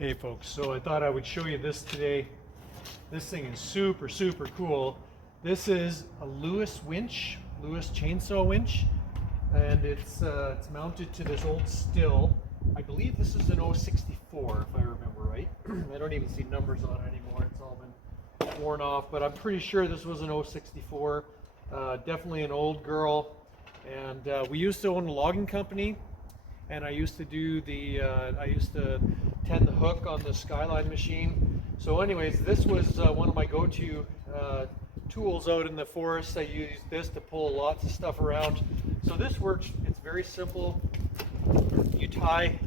Hey folks, so I thought I would show you this today. This thing is super cool. This is a Lewis winch, Lewis chainsaw winch, and it's mounted to this old Stihl. I believe this is an 064 if I remember right. I don't even see numbers on it anymore, it's all been worn off, but I'm pretty sure this was an 064. Definitely an old girl, and we used to own a logging company, and I used to do the tend the hook on the Skyline machine. So anyways, this was one of my go-to tools out in the forest. I used this to pull lots of stuff around. So this works, it's very simple. You tie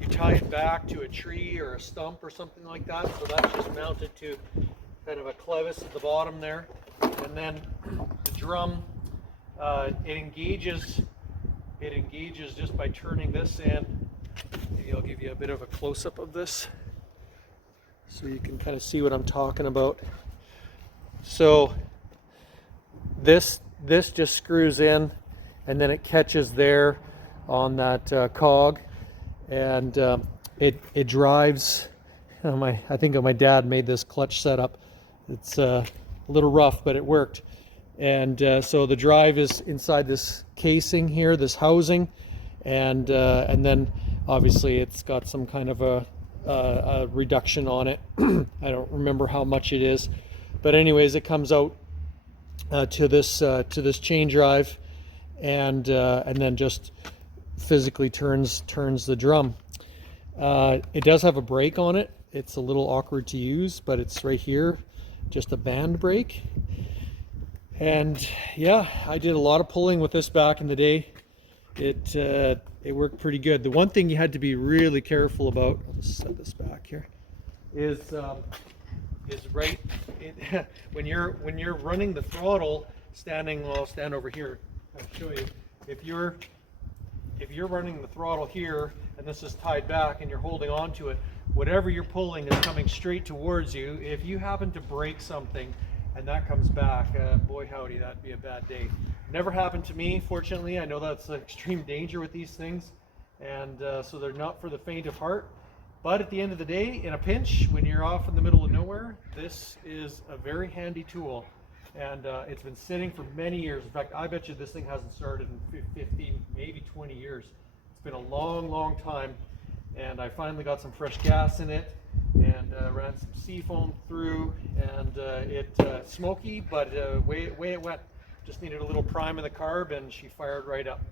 it back to a tree or a stump or something like that. So that's just mounted to kind of a clevis at the bottom there. And then the drum, it engages just by turning this in. Maybe I'll give you a bit of a close-up of this so you can kind of see what I'm talking about. So this just screws in, and then it catches there on that cog, and it drives. I think my dad made this clutch setup. It's a little rough, but it worked. And so the drive is inside this casing here, this housing, and then obviously it's got some kind of a reduction on it. I don't remember how much it is, but anyways, it comes out to this chain drive, and then just physically turns the drum. It does have a brake on it. It's a little awkward to use, but it's right here, just a band brake. And yeah, I did a lot of pulling with this back in the day. It worked pretty good. The one thing you had to be really careful about, I'll just set this back here, is right when you're running the throttle, I'll stand over here, I'll show you. If you're running the throttle here and this is tied back and you're holding on to it, whatever you're pulling is coming straight towards you. If you happen to break something and that comes back, boy howdy, that'd be a bad day. Never happened to me, fortunately. I know that's an extreme danger with these things, and so they're not for the faint of heart. But at the end of the day, in a pinch, when you're off in the middle of nowhere, this is a very handy tool, and it's been sitting for many years. In fact, I bet you this thing hasn't started in 15, maybe 20 years. It's been a long time, and I finally got some fresh gas in it, and ran some seafoam through, and it's smoky, but way it went. Just needed a little prime in the carb, and she fired right up.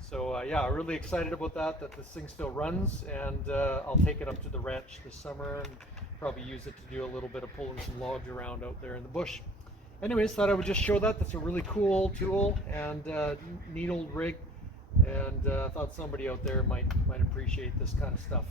So yeah, really excited about that this thing still runs, and I'll take it up to the ranch this summer and probably use it to do a little bit of pulling some logs around out there in the bush. Anyways, thought I would just show that. That's a really cool old tool and neat old rig, and thought somebody out there might appreciate this kind of stuff.